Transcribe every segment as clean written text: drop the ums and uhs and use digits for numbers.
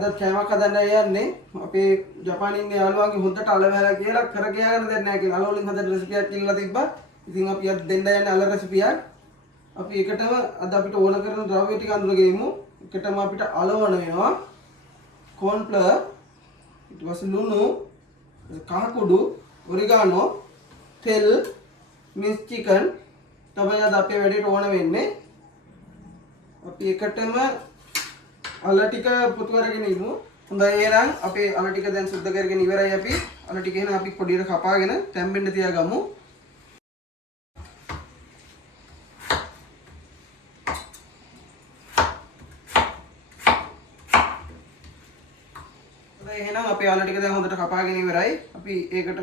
අද කෑමක් හදන්න යන්නේ අපේ ජපානයේ ඉන්න යාළුවාගේ හොඳට අල වැහලා කියලා කර කියාගෙන දෙන්නේ නැහැ කියලා. අල වලින් හදන රෙසිපියක් කියලා තිබ්බා. ඉතින් අපි අද දෙන්න යන්නේ අල රෙසිපියක්. අපි එකටම අද අපිට ඕන කරන ද්‍රව්‍ය ටික අඳුරගෙමු. එකටම අපිට අල ඕන වෙනවා. corn flour, ඊට පස්සේ ලුණු, කහ කුඩු, ඔරිගානෝ, තෙල්, මින්ස් චිකන් තමයි අද අපේ වැඩේට ඕන වෙන්නේ. අපි එකටම අල ටික පුතු කරගෙන ඉමු. හොඳයි එහෙනම් අපේ අල ටික දැන් සුද්ධ කරගෙන ඉවරයි අපි. අල ටික එහෙනම් අපි පොඩියට කපාගෙන තැම්බෙන්න තියාගමු. හොඳයි එහෙනම් අපේ අල ටික දැන් හොඳට කපාගෙන ඉවරයි. අපි ඒකට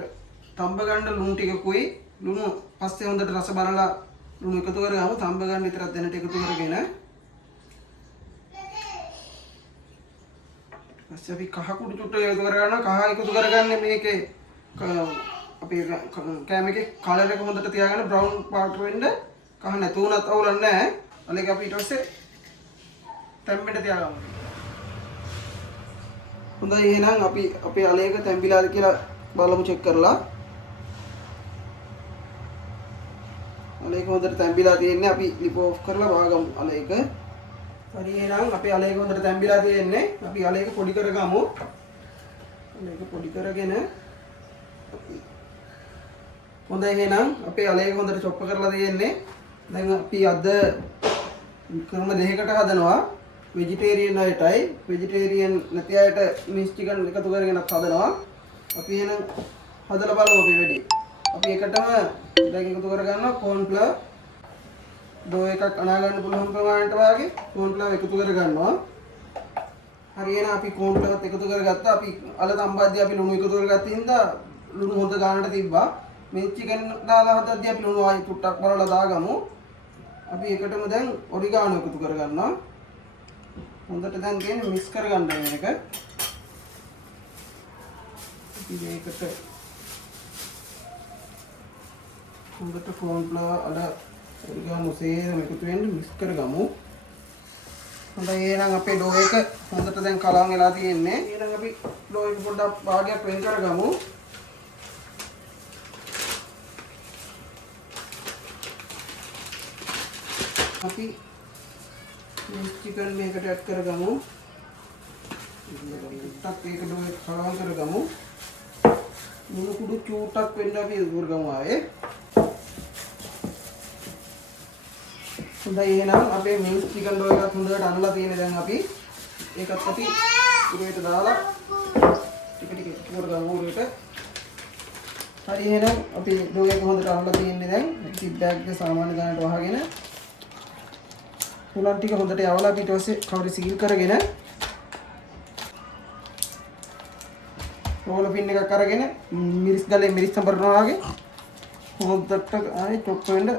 තඹ ගන්න ලුණු ටිකකුයි ලුණු පස්සේ හොඳට රස බලලා ලුණු එකතු කරගමු. තඹ ගන්න විතරක් දැනට එකතු කරගෙන අපි කහ කුඩු චුට්ටක් එකතු කරගන්නවා. කහ එකතු කරගන්නේ මේකේ අපේ කෑම එකේ කලර් එක හොඳට තියාගන්න බ්‍රවුන් පාට වෙන්න. කහ නැතු වුණත් අවුලක් නැහැ. අලේක අපි ඊට පස්සේ තැම්බෙන්න තියාගමු. හොඳයි එහෙනම් අපි අපේ අලේක තැම්බිලාද කියලා බලමු චෙක් කරලා. අලේක හොඳට තැම්බිලා තියෙන්නේ. අපි ලිප් ඔෆ් කරලා වහගමු අලේක. හරි එහෙනම් අපේ අලේක හොඳට තැම්බිලා තියෙන්නේ. අපි අලේක පොඩි කරගමු. අලේක පොඩි කරගෙන හොඳයි එහෙනම් අපේ අලේක හොඳට චොප් කරලා තියෙන්නේ. දැන් අපි අද ක්‍රම දෙකකට හදනවා. වෙජිටේරියන් අයටයි වෙජිටේරියන් නැති අයට මික්ස් චිකන් එකතු කරගෙන හදනවා. අපි එහෙනම් හදලා බලමු අපි වැඩි. අපි එකටම දැන් එකතු කරගන්නවා corn flour දෝ එකක් අනා ගන්න පුළුවන් ප්‍රමාණයට වාගේ corn flour එකතු කරගන්නවා. හරියන අපි corn flour එකතු කරගත්තා. අපි අල තම්බද්දී අපි ලුණු එකතු කරගත්ත හින්දා ලුණු හොඳ ගානට තිබ්බා. මේ චිකන් දාලා හදද්දී අපි ලුණු ආයි ටුට්ටක් බලලා දාගමු. අපි එකටම දැන් ඔරිගානෝ එකතු කරගන්නවා. හොඳට දැන් තියෙන්නේ මික්ස් කරගන්න මේක. අපි මේකට හොඳට corn flour අල ඔරිගානෝ සේරම එකතු වෙන්න මික්ස් කරගමු. හොඳයි එහෙනම් අපේ ඩෝ එක හොඳට දැන් කලවම් වෙලා තියෙන්නේ. එහෙනම් අපි ඩෝ එක පොඩ්ඩක් භාගයක් වෙන් කරගමු. අපි මික්ස් චිකන් මේකට ඇඩ් කරගමු. ටක් ඒක ඩෝ එක කලවම් කරගමු. මුළු කුඩු චූටක් වෙන්න අපි උරගමු ආයේ. හොඳයි එහෙනම් අපේ මික්ස් චිකන් ඩෝ එකත් හොඳට අනලා තියෙන දැන් අපි ඒකත් අපි උරේට දාලා ටික ටික උරගමු උරේට. හරි එහෙනම් අපි ඩෝ එක හොඳට අනලා තියෙන්නේ දැන් ටිප් බෑග් එක සාමාන්‍ය ගානට වහගෙන හුලන් ටික හොඳට යවලා ඊට පස්සේ කවුරු සීල් කරගෙන රෝල පින් එකක් අරගෙන මිරිස් ගලේ මිරිස් සම්බරනවා වගේ හොඳට ආයේ චොප් වෙන්න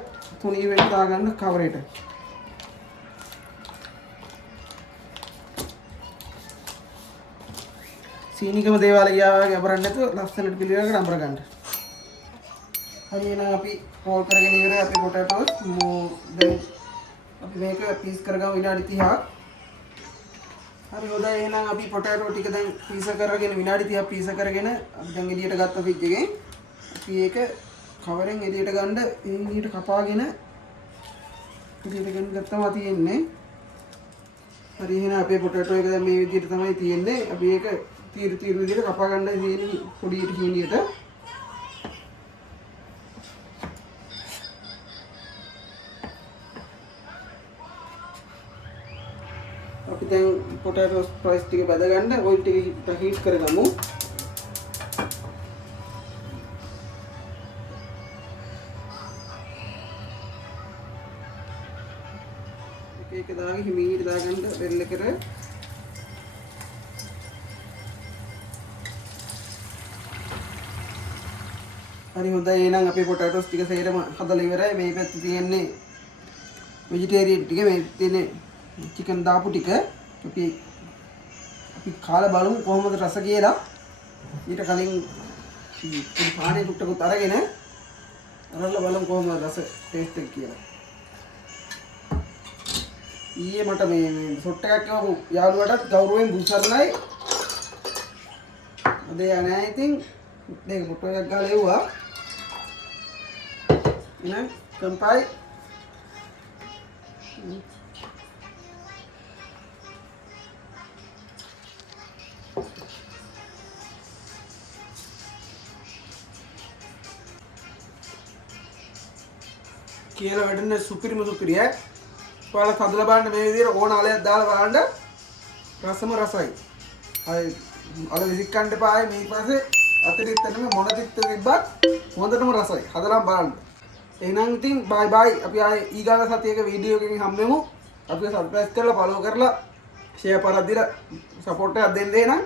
තුනී වෙන්න දාගන්න කවරේට. සීනිකම දේවාල ගියා වගේ අඹරන්න නැතුව ලස්සනට පිළිවෙලකට අඹර ගන්න. හරි එහෙනම් අපි රෝල් කරගෙන ඉවරයි අපේ පොටැටෝස්. දැන් අපි මේක පීස් කරගමු විනාඩි 30ක්. හරි හොඳයි එහෙනම් අපි පොටැටෝ ටික දැන් පීස් කරගෙන විනාඩි 30ක් පීස් කරගෙන අපි දැන් එළියට ගත්ත ෆ්‍රිජ් එකෙන් අපි ඒක කවරෙන් එළියට ගන්න එළියට කපාගෙන එළියට ගන්න ගත්තම තියෙන්නේ. හරි එහෙනම් අපේ පොටැටෝ එක දැන් මේ විදිහට තමයි තියෙන්නේ. අපි ඒක තීරු තීරු විදිහට කපා ගන්න තියෙන්නේ පොඩියට කීනියට. අපි දැන් පොටැටෝ ස්පයිස් ටික බැද ගන්න ඔයිල් ටික හීට් කරගමු. ඒක දාගෙන හිමීට දාගන්න බෙල් එකට. හරි හොඳයි එහෙනම් අපේ පොටැටෝස් ටික සේරම හදලා ඉවරයි. මේ පැත්තේ තියෙන්නේ වෙජිටේරියන් ටික, මේ තියෙන්නේ චිකන් දාපු ටික. අපි කාලා බලමු කොහොමද රස කියලා. ඊට කලින් පානේ ටුට්ටකුත් අරගෙන අරලා බලමු කොහොමද රස ටේස්ට් එක කියලා. ඊයේ මට මේ ෂොට් එකක් කියවපු යාළුවටත් ගෞරවයෙන් බුසරණයි. අද යන්නේ ඉතින් මේක ෆොටෝ එකක් ගාලා එව්වා. එහෙනම් කම්පයි. කියලා වැඩන්නේ සුපිරිම සුපිරිය. ඔයාලා හදලා බලන්න මේ විදිහට ඕන අලයක් දාලා බලන්න. රසම රසයි. අය අල විසිකන්න එපා. මේ ඊපස්සේ අතට ඉත්තනම මොන තිත්ත තිබ්බත් හොඳටම රසයි. හදලා බලන්න. එහෙනම් ඉතින් බයි බයි. අපි ආයේ ඊගාව සතියේක වීඩියෝ එකකින් හම්බෙමු. අපිව සබ්ස්ක්‍රයිබ් කරලා ෆලෝ කරලා ෂෙයා කරලා දීලා සපෝට් එකක් දෙන්න එහෙනම්.